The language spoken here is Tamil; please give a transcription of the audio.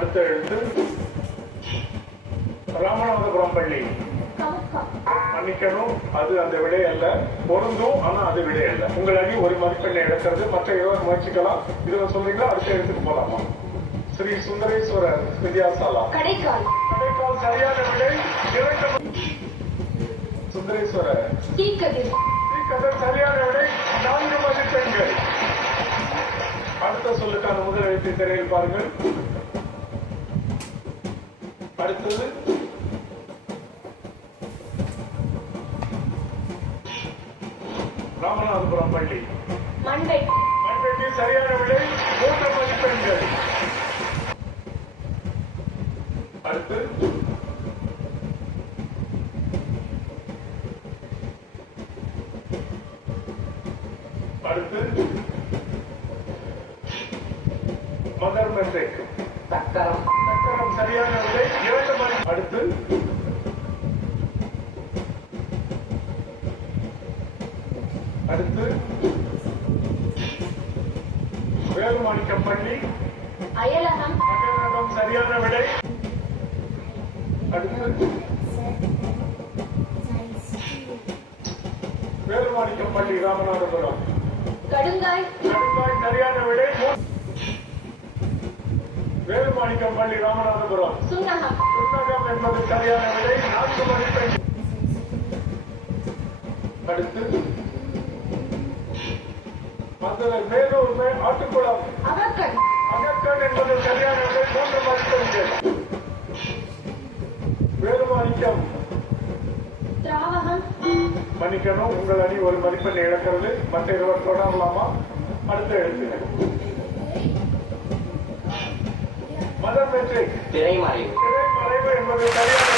அடுத்த எழுத்து ராமநாதபுரம் பள்ளி. மன்னிக்கணும், அது அந்த விடை அல்ல. பொருந்தும், ஆனா அது விடை அல்ல. உங்கள் அணி ஒரு மதிப்பெண்ணை இழக்கிறது. மற்ற இருவர் முயற்சிக்கலாம். இதுல சொல்றீங்களா? அடுத்த எழுத்துக்கு போலாமா? ஸ்ரீ சுந்தரேஸ்வரர் வித்யாசாலா. கடைக்கால். கடைக்கால் சரியான விடை. சுந்தரேஸ்வரர். ஸ்ரீகதிர். ஸ்ரீகதிர் சரியான விடை. 4 மதிப்பெண்கள். அடுத்த சொல்லுக்கான முதல் எழுத்தை திரையில் பாருங்கள். அடுத்தது ராமநாதபுரம் பள்ளி. மண்வெட்டி. மண்வெட்டி சரியான விடை. 3 மதிப்பெண்கள். அடுத்து அடுத்து மதர் மெட்ரிக். சக்கரம். சக்கரம் சரியான விடை. 2 மணி. அடுத்து அடுத்து வேலுமாணிக்கம் பள்ளி. அயலகம். அயலகம் சரியான விடை. அடுத்து வேலுமாணிக்கம் பள்ளி ராமநாதபுரம். கடுங்காய். கடுங்காய் சரியான விடை. வேலுமாணிக்கம் பள்ளி ராமநாதபுரம். சுண்ணகம். சுண்ணகம் என்பது சரியான விடை. 4 மதிப்பெண். அடுத்து வேலூர் ஆட்டுக்குளம். அகக்கண். அகக்கண் என்பது சரியான விடை. 3 மதிப்பெண்கள். வேலுமாணிக்கம். திராவகம். மன்னிக்கணும், உங்கள் அணி ஒரு மதிப்பெண்ணை இழக்கிறது. மற்ற இருவர் தொடரலாமா? அடுத்த எழுத்துகள் மதர் மெட்ரிக். திரைமறைவு. திரைமறைவு என்பது சரியான